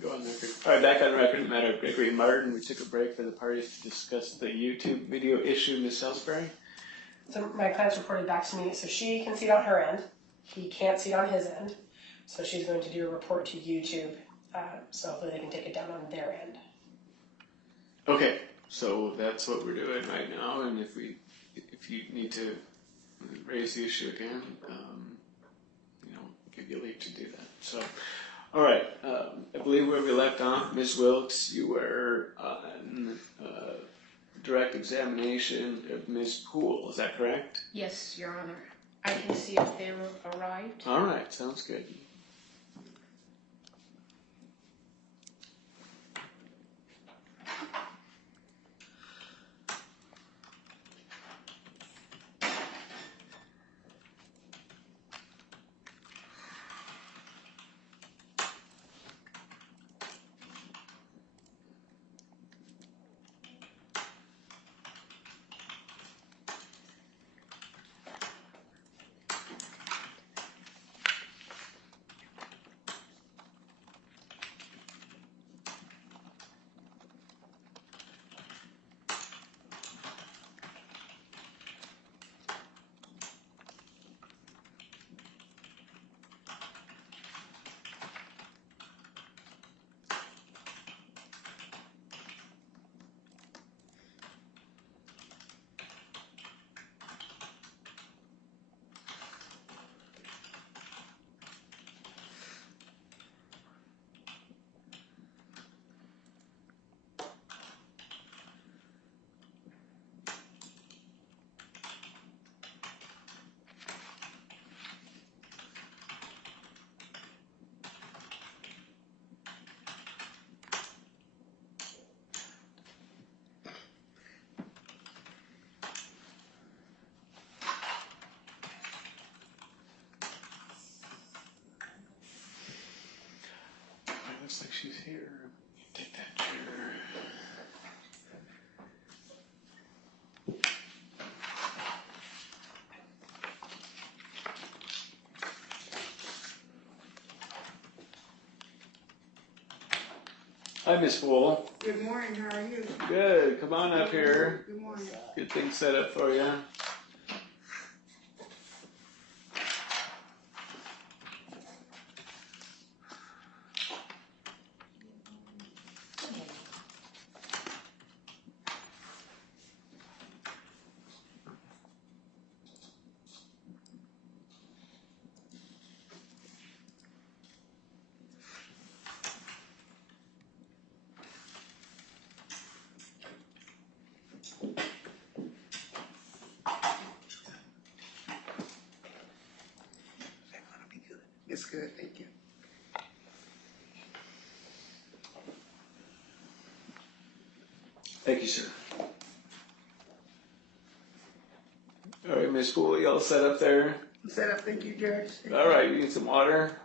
Go on record. All right, back on record, matter of Gregory Martin. We took a break for the parties to discuss the YouTube video issue. Ms. Salisbury? So my client's reported back to me, so she can see it on her end. He can't see it on his end. So she's going to do a report to YouTube, so hopefully they can take it down on their end. Okay, so that's what we're doing right now, and if you need to raise the issue again, give you leave to do that. So, all right, I believe where we left off, Ms. Wilkes, you were on direct examination of Ms. Poole, is that correct? Yes, Your Honor. I can see if they arrived. All right, sounds good. Looks like she's here. Take that chair. Hi, Miss Poole. Good morning, how are you? Good. Come on up here. Good morning. Good thing set up for you. It's good, thank you. Thank you, sir. All right, Miss Poole, you all set up there? Set up, thank you, Judge. All right, you need some water?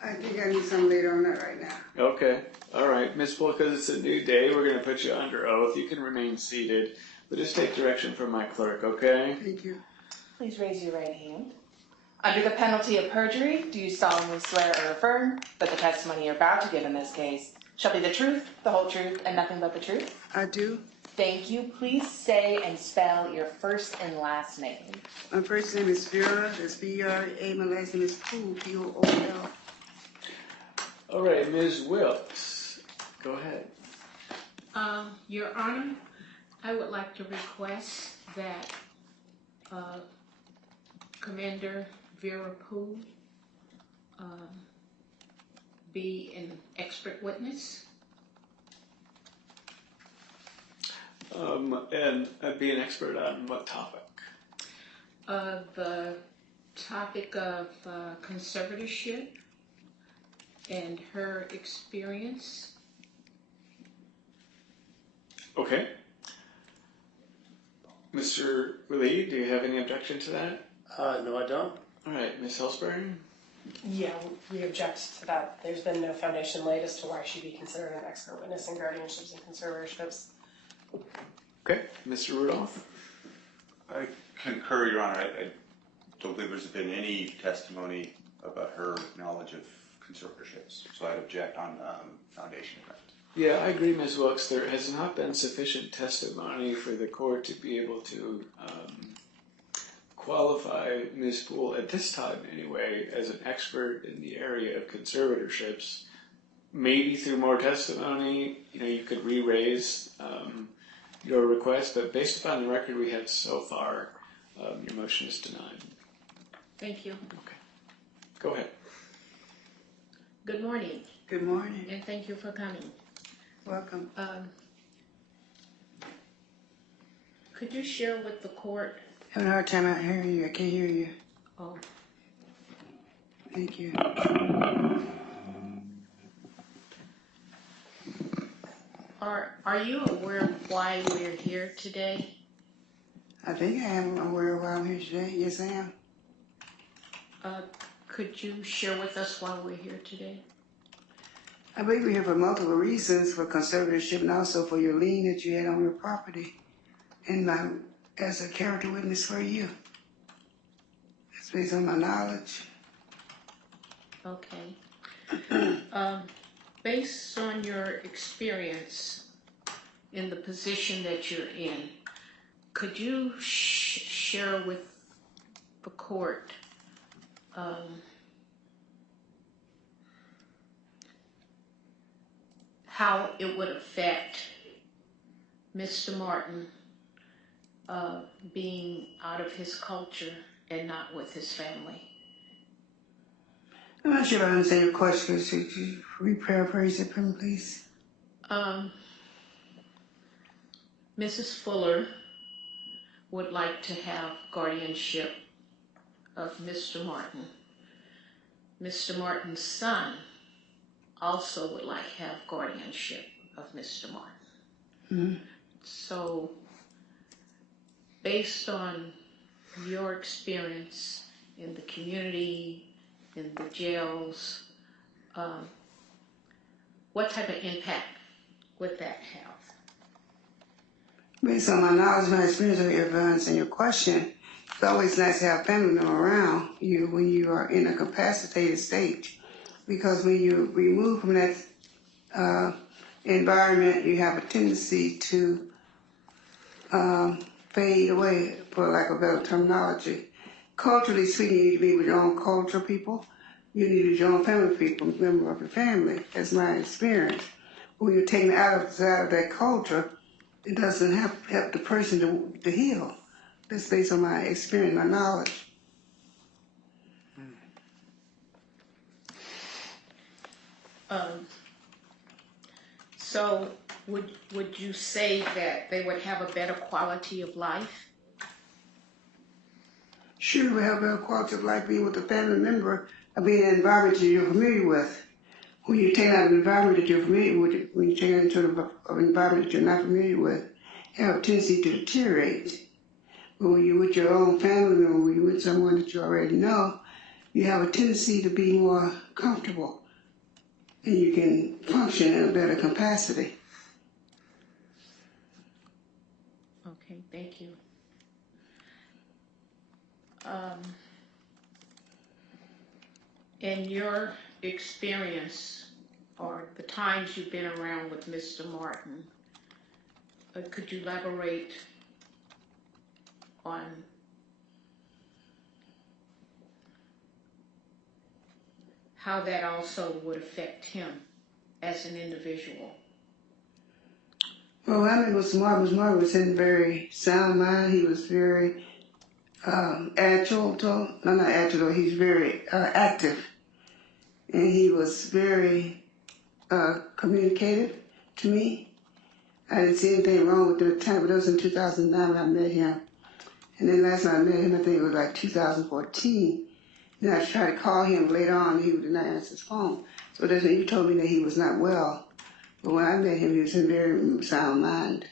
I think I need some later on that right now. Okay. All right, Miss Poole, because it's a new day, we're going to put you under oath. You can remain seated, but just take direction from my clerk, okay? Thank you. Please raise your right hand. Under the penalty of perjury, do you solemnly swear or affirm that the testimony you're about to give in this case shall be the truth, the whole truth, and nothing but the truth? I do. Thank you. Please say and spell your first and last name. My first name is Vera, that's V-R-A. My last name is Poole, P-O-O-L. All right, Ms. Wilkes, go ahead. Your Honor, I would like to request that Commander Vera Poole be an expert witness. And be an expert on what topic? The topic of conservatorship and her experience. Okay. Mr. Lee, do you have any objection to that? No, I don't. All right, Ms. Salisbury? Yeah, we object to that. There's been no foundation laid as to why she be considered an expert witness in guardianships and conservatorships. Okay, Mr. Rudolph? I concur, Your Honor. I don't believe there's been any testimony about her knowledge of conservatorships. So I'd object on foundation grounds. Yeah, I agree, Ms. Wilkes. There has not been sufficient testimony for the court to be able to qualify Ms. Poole, at this time anyway, as an expert in the area of conservatorships. Maybe through more testimony, you could re-raise your request, but based upon the record we have so far, your motion is denied. Thank you. Okay. Go ahead. Good morning, Good morning. and thank you for coming. Welcome. Could you share with the court? Having a hard time out hearing you. I can't hear you. Oh, Thank you. are you aware of why we're here today? I think I am aware of why I'm here today. Yes, I am. Could you share with us why we're here today? I believe we're here for multiple reasons, for conservatorship and also for your lien that you had on your property, and as a character witness for you. It's based on my knowledge. Okay. Based on your experience in the position that you're in, could you share with the court how it would affect Mr. Martin being out of his culture and not with his family? I'm not sure if I understand your question. Could you rephrase it for me, please? Mrs. Fuller would like to have guardianship of Mr. Martin. Mr. Martin's son also would like to have guardianship of Mr. Martin. Mm-hmm. So, based on your experience in the community, in the jails, what type of impact would that have? Based on my knowledge, my experience, if I understand your question, it's always nice to have family members around you when you are in a capacitated state. Because when you remove from that environment, you have a tendency to fade away, for lack of better terminology. Culturally speaking, you need to be with your own cultural people. You need to be with your own family people, member of your family. That's my experience. When you're taken out of that culture, it doesn't help the person to heal. That's based on my experience, my knowledge. So would you say that they would have a better quality of life? Sure, we have a better quality of life being with a family member or being in an environment that you're familiar with. When you take out an environment that you're familiar with, when you take it into an environment that you're not familiar with, you have a tendency to deteriorate. But when you're with your own family member, when you're with someone that you already know, you have a tendency to be more comfortable and you can function in a better capacity. Okay, thank you. In your experience, or the times you've been around with Mr. Martin, could you elaborate on how that also would affect him as an individual? Well, when I met Mr. Martin was in very sound mind. He was very he's very active. And he was very communicative to me. I didn't see anything wrong with him at the time, but it was in 2009 when I met him. And then last time I met him, I think it was like 2014. Then I tried to call him later on, and he did not answer his phone. So that's when you told me that he was not well. But when I met him, he was in very sound mind.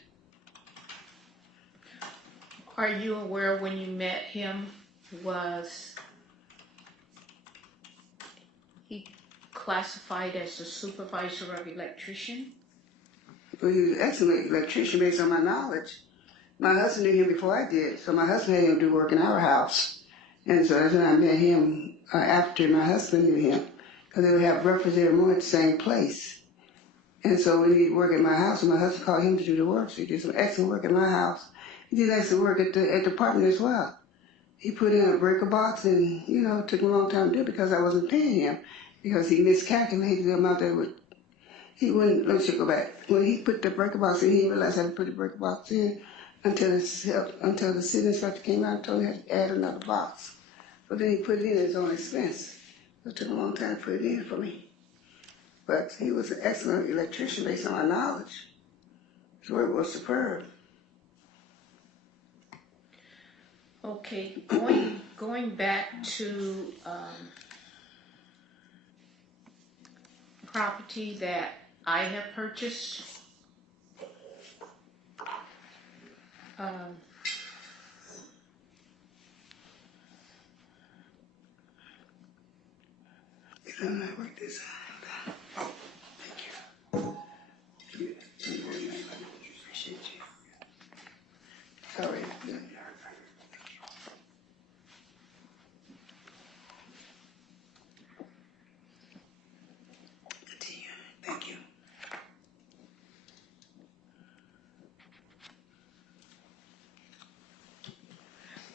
Are you aware when you met him, was he classified as a supervisor of electrician? Well, he was an excellent electrician based on my knowledge. My husband knew him before I did, so my husband had him do work in our house. And so that's when I met him after my husband knew him. because they would have breakfast every morning at the same place. And so when he'd work at my house, and my husband called him to do the work, so he did some excellent work at my house. He did excellent work at the apartment as well. He put in a breaker box, and it took him a long time to do it because I wasn't paying him, because he miscalculated the amount that he wouldn't. Let me just go back. When he put the breaker box in, he didn't realize how to put the breaker box in until the city inspector came out and told him he had to add another box. But then he put it in at his own expense. So it took a long time to put it in for me. But he was an excellent electrician based on my knowledge. His work was superb. Okay, going back to property that I have purchased. And I worked this out. Oh, thank you. Appreciate you. Sorry. Continue. Thank you.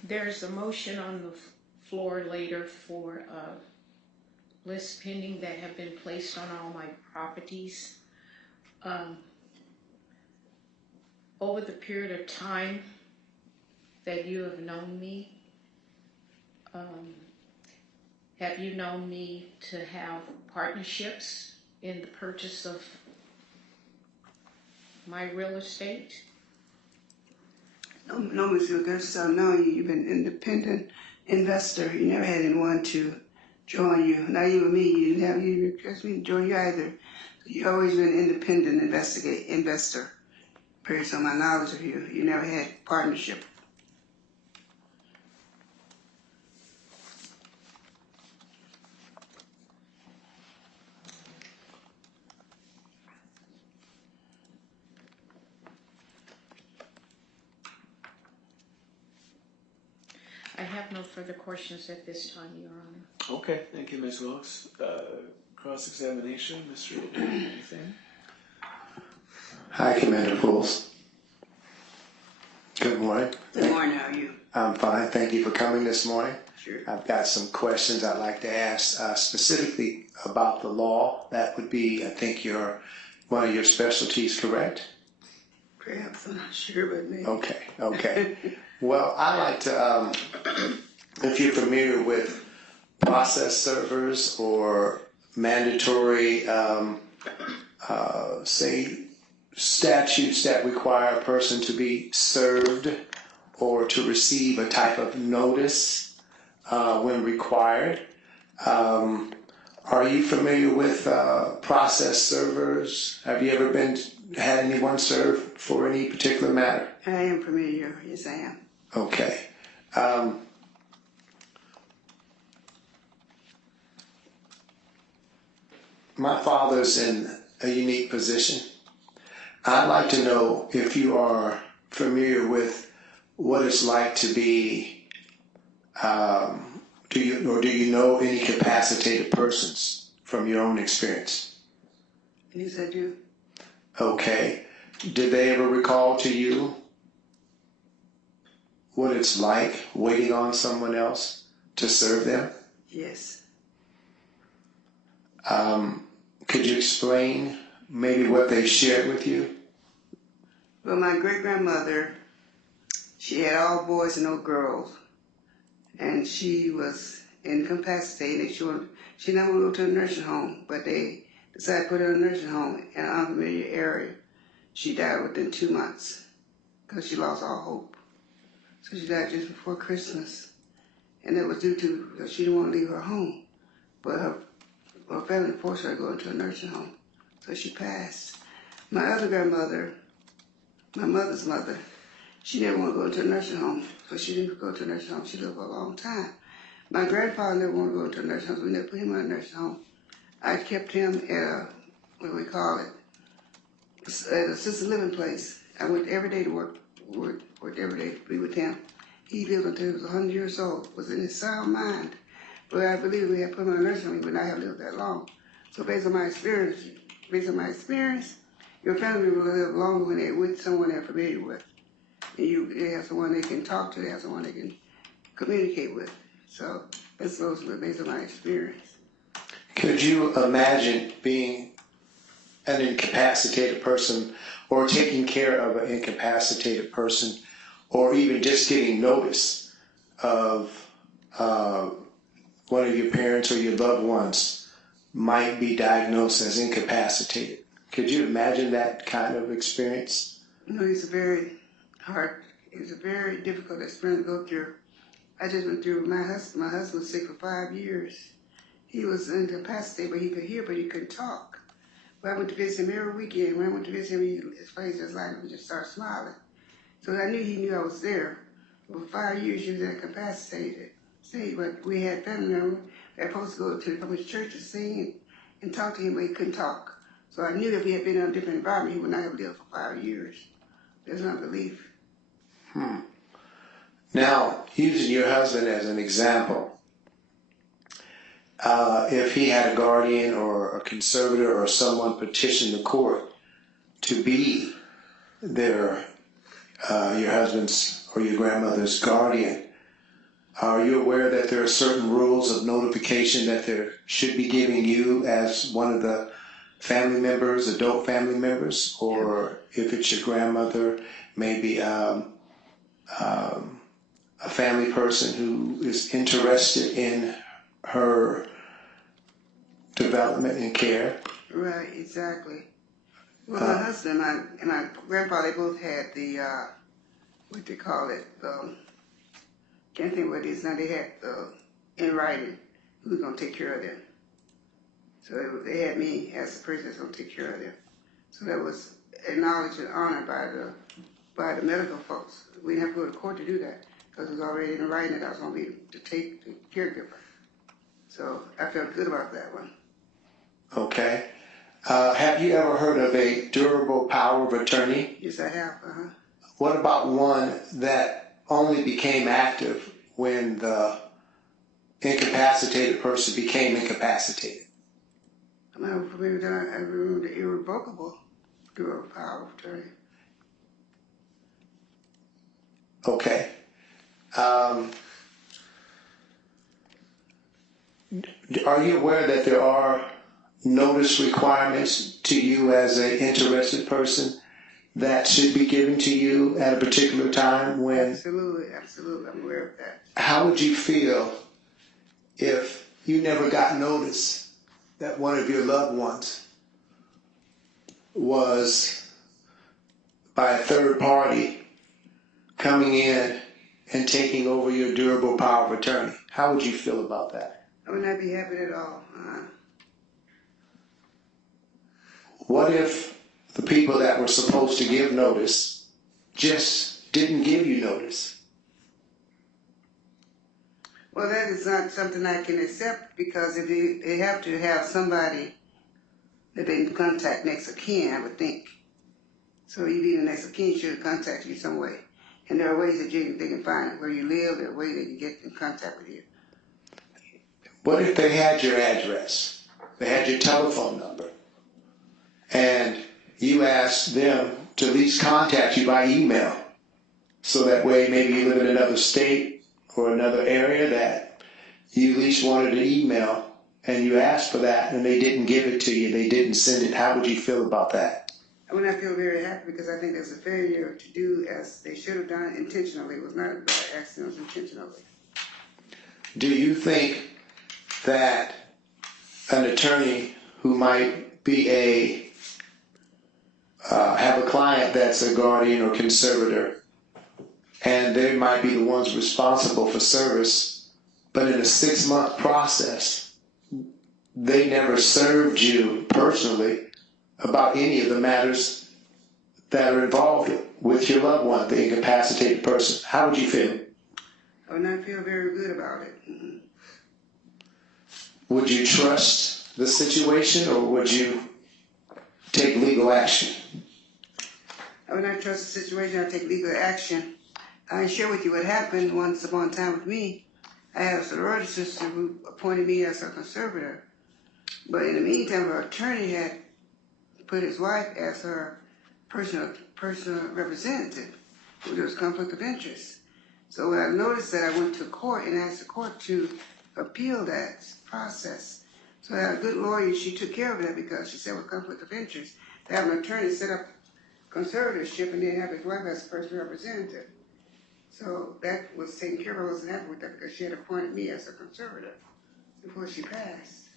There's a motion on the floor later for lists pending that have been placed on all my properties. Over the period of time that you have known me, have you known me to have partnerships in the purchase of my real estate? No, Ms. Lucas, I know you've been an independent investor. You never had anyone to join you. Not even me. You didn't have you request me to join you either. You've always been an independent investor. Based on my knowledge of you, you never had partnership. I have no further questions at this time, Your Honor. Okay, thank you, Ms. Wilkes. Cross-examination, Mr. anything? Hi, Commander Pools. Good morning. Good morning, how are you? I'm fine. Thank you for coming this morning. Sure. I've got some questions I'd like to ask specifically about the law. That would be, I think, one of your specialties, correct? Perhaps, I'm not sure, but maybe. Okay. Well, I like to, if you're familiar with process servers or mandatory, say, statutes that require a person to be served or to receive a type of notice when required. Are you familiar with process servers? Have you ever had anyone served for any particular matter? I am familiar, yes I am. Okay. My father's in a unique position. I'd like to know if you are familiar with what it's like to be, do you know any capacitated persons from your own experience? Yes, I do. Okay. Did they ever recall to you what it's like waiting on someone else to serve them? Yes. Could you explain maybe what they shared with you? Well, my great-grandmother, she had all boys and no girls. And she was incapacitated. She never went to a nursing home, but they decided to put her in a nursing home in an unfamiliar area. She died within 2 months because she lost all hope. So she died just before Christmas. And it was due to, because she didn't want to leave her home. But her family forced her to go into a nursing home. So she passed. My other grandmother, my mother's mother, she didn't want to go into a nursing home. So she didn't go to a nursing home. She lived for a long time. My grandfather never wanted to go into a nursing home, so we never put him in a nursing home. I kept him at a, what do we call it, at a assisted living place. I went every day to worked every day to be with him. He lived until he was 100 years old, was in his sound mind. Well, I believe we had put him on a nursing home, he would not have lived that long. So based on my experience, your family member will live longer when they're with someone they're familiar with. And they have someone they can talk to, they have someone they can communicate with. So that's also based on my experience. Could you imagine being an incapacitated person or taking care of an incapacitated person or even just getting notice of one of your parents or your loved ones might be diagnosed as incapacitated? Could you imagine that kind of experience? No, it's a very difficult experience to go through. I just went through my husband. My husband was sick for 5 years. He was incapacitated, but he could hear, but he couldn't talk. But I went to visit him every weekend. When I went to visit him, his face just like him, just started smiling. So I knew he knew I was there. For 5 years, he was incapacitated. See, but we had family members that were supposed to go to the church to sing and talk to him, but he couldn't talk. So I knew if he had been in a different environment, he would not have lived for 5 years. There's my belief. Now, using your husband as an example, if he had a guardian or a conservator or someone petition the court to be your husband's or your grandmother's guardian, are you aware that there are certain rules of notification that they should be giving you as one of the family members, adult family members, or if it's your grandmother, maybe a family person who is interested in her development and care? Right, exactly. Well, my husband and my grandpa, they both had the, what they call it, can't think what it is now, they had in writing who's going to take care of them. So they had me as the person that's going to take care of them. So that was acknowledged and honored by the medical folks. We didn't have to go to court to do that because it was already in writing that I was going to be to take the caregiver. So I felt good about that one. Okay. Have you ever heard of a durable power of attorney? Yes, I have. What about one that only became active when the incapacitated person became incapacitated? I'm not familiar with that. I remember the irrevocable durable power of attorney. Okay. Are you aware that there are notice requirements to you as an interested person that should be given to you at a particular time when... Absolutely. I'm aware of that. How would you feel if you never got notice that one of your loved ones was by a third party coming in and taking over your durable power of attorney? How would you feel about that? I would not be happy at all. What if the people that were supposed to give notice just didn't give you notice? Well, that is not something I can accept because if they have to have somebody that they can contact next of kin, I would think. So you being the next of kin should contact you some way. And there are ways that they can find where you live. There are ways they can get in contact with you. What if they had your address? They had your telephone number? And you asked them to at least contact you by email. So that way maybe you live in another state or another area that you at least wanted an email and you asked for that and they didn't give it to you, they didn't send it. How would you feel about that? I would not feel very happy because I think there's a failure to do as they should have done intentionally. It was not by accident, it was intentionally. Do you think that an attorney who might be have a client that's a guardian or conservator, and they might be the ones responsible for service, but in a 6-month process, they never served you personally about any of the matters that are involved with your loved one, the incapacitated person? How would you feel? I would not feel very good about it. Would you trust the situation or would you take legal action? I would not trust the situation. I would take legal action. I share with you what happened once upon a time with me. I had a sorority sister who appointed me as a conservator. But in the meantime, her attorney had put his wife as her personal representative, which was conflict of interest. So when I noticed that, I went to court and asked the court to appeal that process. So I had a good lawyer. She took care of that because she said with conflict of interest, to have an attorney set up conservatorship and then have his wife as personal representative. So that was taken care of. I wasn't happy with that because she had appointed me as a conservator before she passed.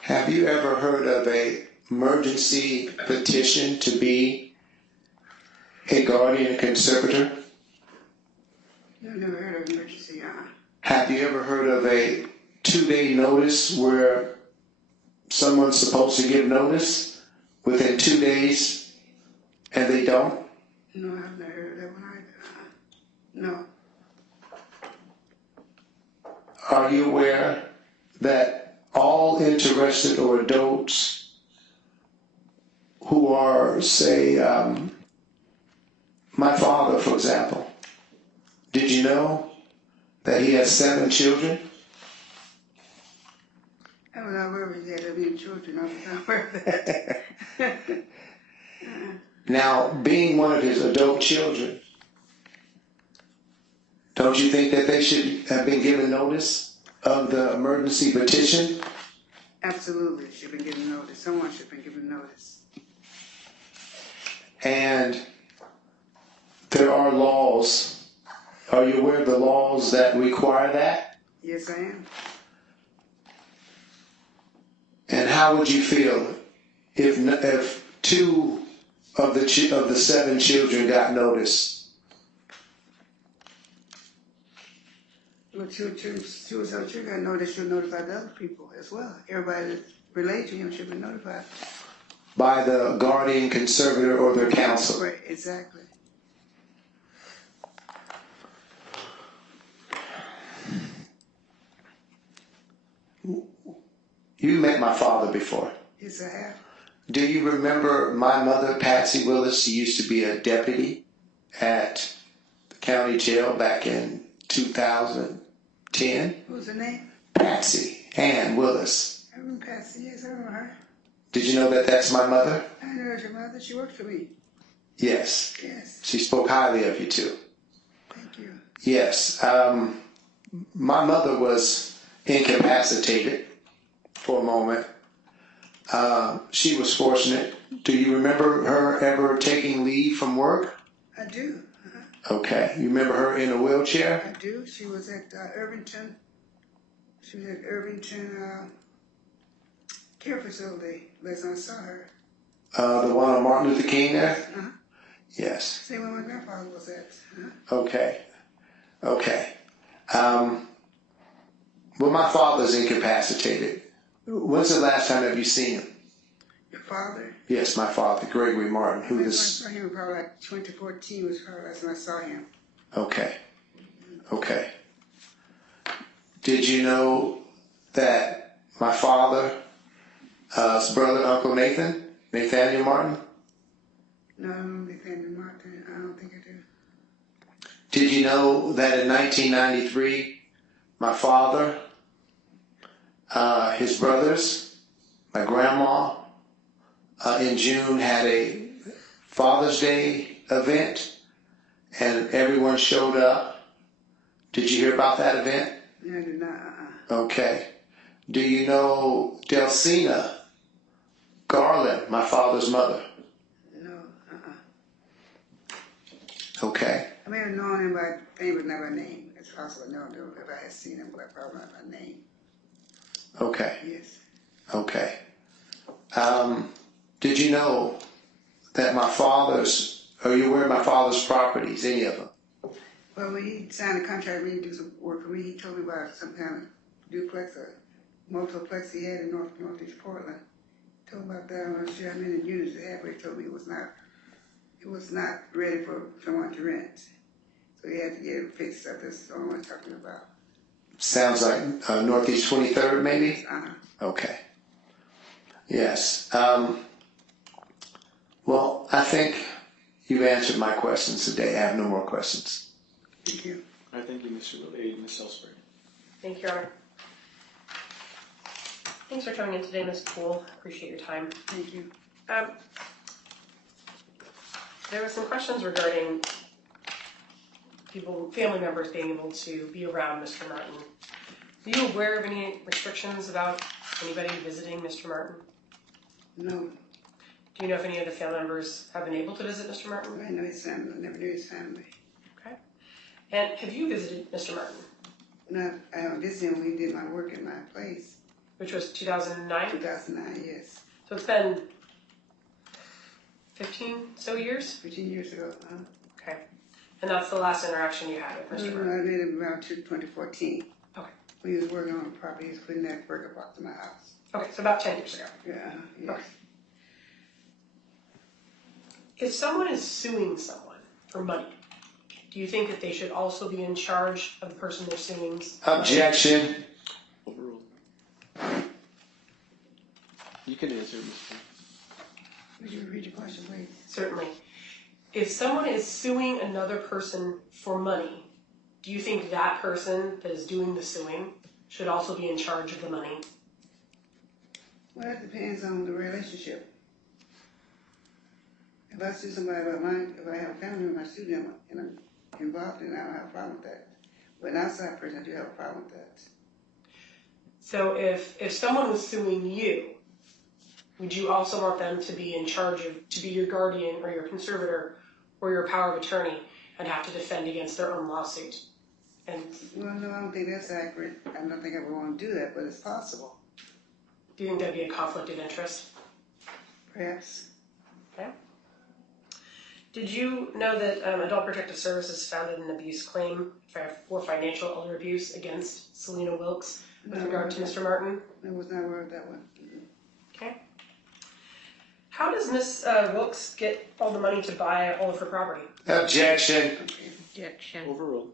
Have you ever heard of a emergency petition to be a guardian conservator? I've never heard of emergency. Have you ever heard of a 2-day notice where someone's supposed to give notice within 2 days and they don't? No, I've never heard of that one either. No. Are you aware that all interested or adults who are, say, my father, for example, did you know that he has 7 children? I was not aware of that. I mean, children. I was not aware of that. Now, being one of his adult children, don't you think that they should have been given notice of the emergency petition? Absolutely, should have been given notice. Someone should have been given notice. And there are laws. Are you aware of the laws that require that? Yes, I am. And how would you feel if 2 of the 7 children got notice? Well, children got notice. Should notify the other people as well. Everybody that relates to him should be notified. By the guardian conservator or their counsel. Right, exactly. You met my father before. Yes, I have. Do you remember my mother, Patsy Willis? She used to be a deputy at the county jail back in 2010. What was her name? Patsy Ann Willis. I remember Patsy. Yes, I remember her. Did you know that that's my mother? I know her mother. She worked for me. Yes. Yes. She spoke highly of you too. Thank you. Yes. My mother was incapacitated for a moment. She was fortunate. Do you remember her ever taking leave from work? I do. Okay. You remember her in a wheelchair? I do. She was at Irvington. She was at Irvington care facility last time I saw her. The one on Martin Luther King there? Uh-huh. Yes. Same one my grandfather was at. Okay. Okay. Well, my father's incapacitated. When's the last time have you seen him? Your father? Yes, my father, Gregory Martin, who I is... saw him probably like 2014 was probably last time I saw him. Okay. Okay. Did you know that my father's brother, Uncle Nathan, Nathaniel Martin? No, Nathaniel Martin, I don't think I do. Did you know that in 1993, my father, his brothers, my grandma, in June had a Father's Day event and everyone showed up? Did you hear about that event? No, I did not. Okay. Do you know Delcina Garland, my father's mother? No, Okay. I may have known him by name, but not by name. It's possible. No, if I had seen him, but probably not by name. Okay. Yes. Okay. Did you know that are you aware of my father's properties, any of them? Well, when he signed a contract with me to do some work for me, he told me about some kind of duplex or multiplex he had in Northeast Portland. Told me about that. I'm not sure how many units they had, but he told me it was not ready for someone to rent. So he had to get it fixed up. That's the only one I'm talking about. Sounds like Northeast 23rd, maybe? Okay. Yes. Well, I think you've answered my questions today. I have no more questions. Thank you. I thank you, Mr. Willie, Ms. Ellsberg. Thank you, Your Honor. Thanks for coming in today, Ms. Poole. Appreciate your time. Thank you. There were some questions regarding family members being able to be around Mr. Martin. Are you aware of any restrictions about anybody visiting Mr. Martin? No, Do you know if any of the family members have been able to visit Mr. Martin? I know his family. I never knew his family. Okay. And have you visited Mr. Martin? No, I don't visit him when he did my work in my place. Which was 2009? 2009, yes. So it's been 15 so years? 15 years ago. Okay. And that's the last interaction you had with Mr. No, Martin? I met him around 2014. Okay. When he was working on the property, he was putting that burger box in my house. Okay, so about 10 years ago. Yeah, yes. Okay. If someone is suing someone for money, do you think that they should also be in charge of the person they're suing? Objection. Overruled. You can answer, Mr. Would you repeat your question, please? Certainly. If someone is suing another person for money, do you think that person that is doing the suing should also be in charge of the money? Well, it depends on the relationship. If I sue somebody about mine, if I have a family member, I sue them and I'm involved in it, I don't have a problem with that. But an outside person, I do have a problem with that. So if someone was suing you, would you also want them to be in charge of, to be your guardian or your conservator or your power of attorney and have to defend against their own lawsuit? And Well, no, I don't think that's accurate. I don't think I would want to do that, but it's possible. do you think that'd be a conflict of interest? Perhaps. Okay. Did you know that Adult Protective Services founded an abuse claim for financial elder abuse against Selena Wilkes with regard to Mr. Martin? I was not aware of that one. Okay. How does Miss Wilkes get all the money to buy all of her property? Objection. Okay. Objection. Overruled.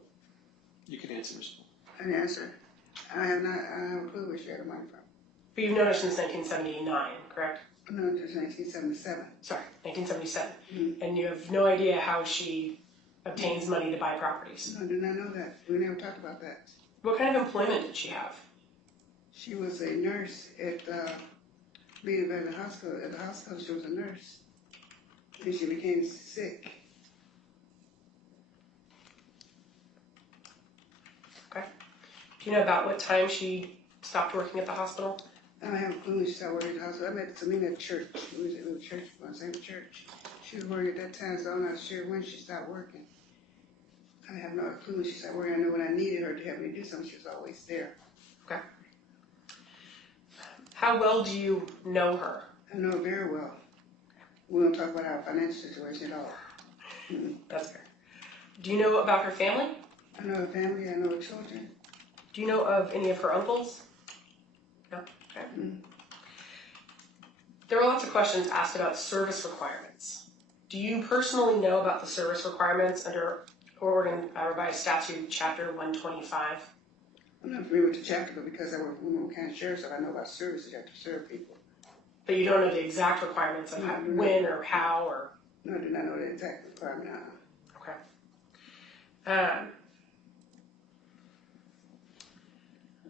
You can answer, Mr. An answer. I have a clue where she got the money from. But you've known her since 1979, correct? No, it's 1977. Sorry, 1977. Mhm. And you have no idea how she obtains money to buy properties. No, I do not know that. We never talked about that. What kind of employment did she have? She was a nurse at being at the hospital. At the hospital, she was a nurse. And she became sick. Okay. Do you know about what time she stopped working at the hospital? I don't have a clue when she started working at the hospital. I met Selena at church. We was at a church, same church. She was working at that time, so I'm not sure when she stopped working. I have no clue when she started working. I know when I needed her to help me do something, she was always there. Okay. How well do you know her? I know her very well. We don't talk about our financial situation at all. That's fair. Do you know about her family? I know her family. I know her children. Do you know of any of her uncles? No? Okay. There were lots of questions asked about service requirements. Do you personally know about the service requirements under Oregon Revised Statute Chapter 125? I'm not familiar with the chapter, but because I work for Monroe County Sheriff's Office, I know about services. You have to serve people. But you don't know the exact requirements of when or how or... No, I do not know the exact requirement. Okay.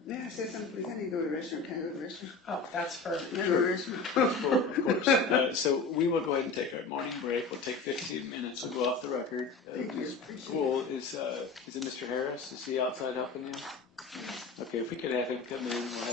May I say something, please? I need to go to the restroom. Can I go to the restroom? Oh, that's for... Can I go to the restroom? Of course. So we will go ahead and take our morning break. We'll take 15 minutes. We'll go off the record. Thank you. Ms. Appreciate Poole, is it Mr. Harris? Is he outside helping you? Okay, if we could have him come in, we'll have